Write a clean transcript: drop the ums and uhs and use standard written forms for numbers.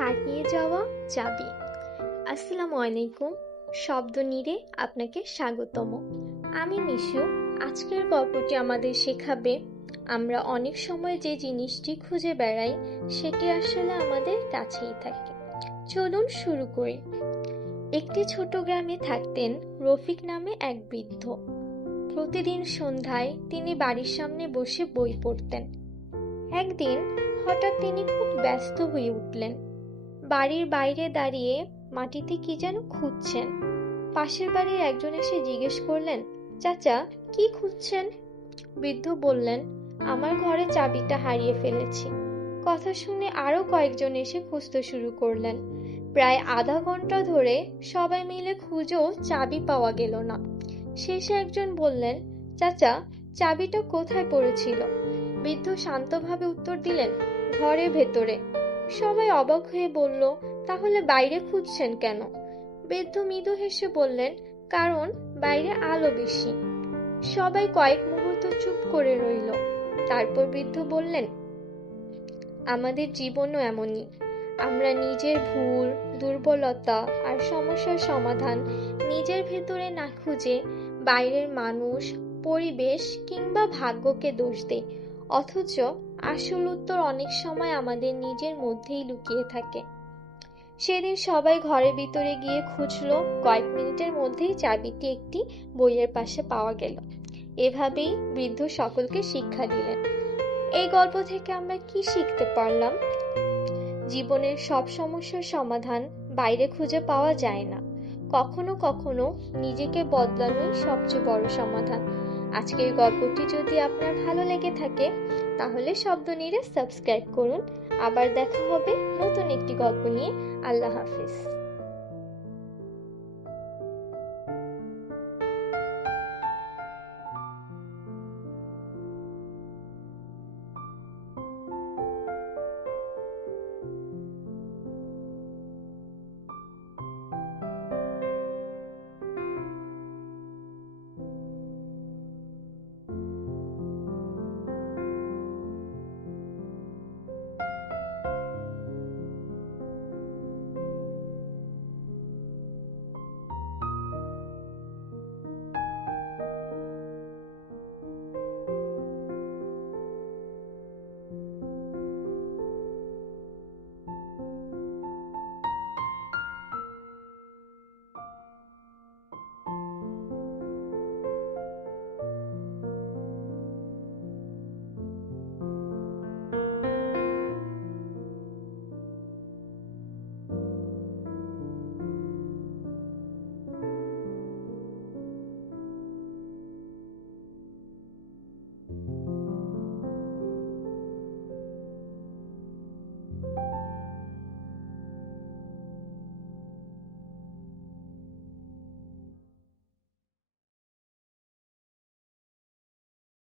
হারিয়ে যাওয়া চাবি। আসসালামু আলাইকুম। শব্দ নীড়ে আপনাকে স্বাগতম। আমি মিশু। আজকের গল্পটি আমাদের শেখাবে আমরা অনেক সময় যে জিনিসটি খুঁজে বেড়াই সেটি আসলে আমাদের কাছেই থাকে। চলুন শুরু করি। একটি ছোট গ্রামে থাকতেন রফিক নামে এক বৃদ্ধ। প্রতিদিন সন্ধ্যায় তিনি বাড়ির সামনে বসে বই পড়তেন। একদিন হঠাৎ তিনি খুব ব্যস্ত হয়ে উঠলেন। বাড়ির বাইরে দাঁড়িয়ে মাটিতে কি যেন খুঁজছেন। পাশের বাড়ির একজন এসে জিজ্ঞেস করলেন, চাচা, কি খুঁজছেন? বৃদ্ধ বললেন, আমার ঘরে চাবিটা হারিয়ে ফেলেছি। কথা শুনে আরো কয়েকজন এসে খুঁজতে শুরু করলেন। প্রায় আধা ঘন্টা ধরে সবাই মিলে খুঁজেও চাবি পাওয়া গেল না। শেষে একজন বললেন, চাচা, চাবিটা কোথায় পড়েছিল? বৃদ্ধ শান্তভাবে উত্তর দিলেন, ঘরের ভেতরে। সবাই অবাক হয়ে বলল, তাহলে বাইরে খুঁজছেন কেন? বৃদ্ধ মৃদু হেসে বললেন, কারণ বাইরে আলো বেশি। সবাই কয়েক মুহূর্ত চুপ করে রইল। তারপর বৃদ্ধ বললেন, আমাদের জীবনও এমনই। আমরা নিজের ভুল, দুর্বলতা আর সমস্যার সমাধান নিজের ভেতরে না খুঁজে বাইরের মানুষ, পরিবেশ কিংবা ভাগ্যকে দোষ দেই। অথচ আসল উত্তর অনেক সময় আমাদের নিজের মধ্যেই লুকিয়ে থাকে। সেদিন সবাই ঘরের ভিতরে গিয়ে খুঁজলো। কয়েক মিনিটের মধ্যেই চাবিটি একটি বইয়ের পাশে পাওয়া গেল। এভাবেই বৃদ্ধ সকলকে শিক্ষা দিলেন। এই গল্প থেকে আমরা কি শিখতে পারলাম? জীবনের সব সমস্যার সমাধান বাইরে খুঁজে পাওয়া যায় না। কখনো কখনো নিজেকে বদলানোই সবচেয়ে বড় সমাধান। আজকের গল্পটি যদি আপনার ভালো লেগে থাকে তাহলে শব্দ নীড়ে সাবস্ক্রাইব করুন। আবার দেখা হবে নতুন একটি গল্প নিয়ে। আল্লাহ হাফেজ।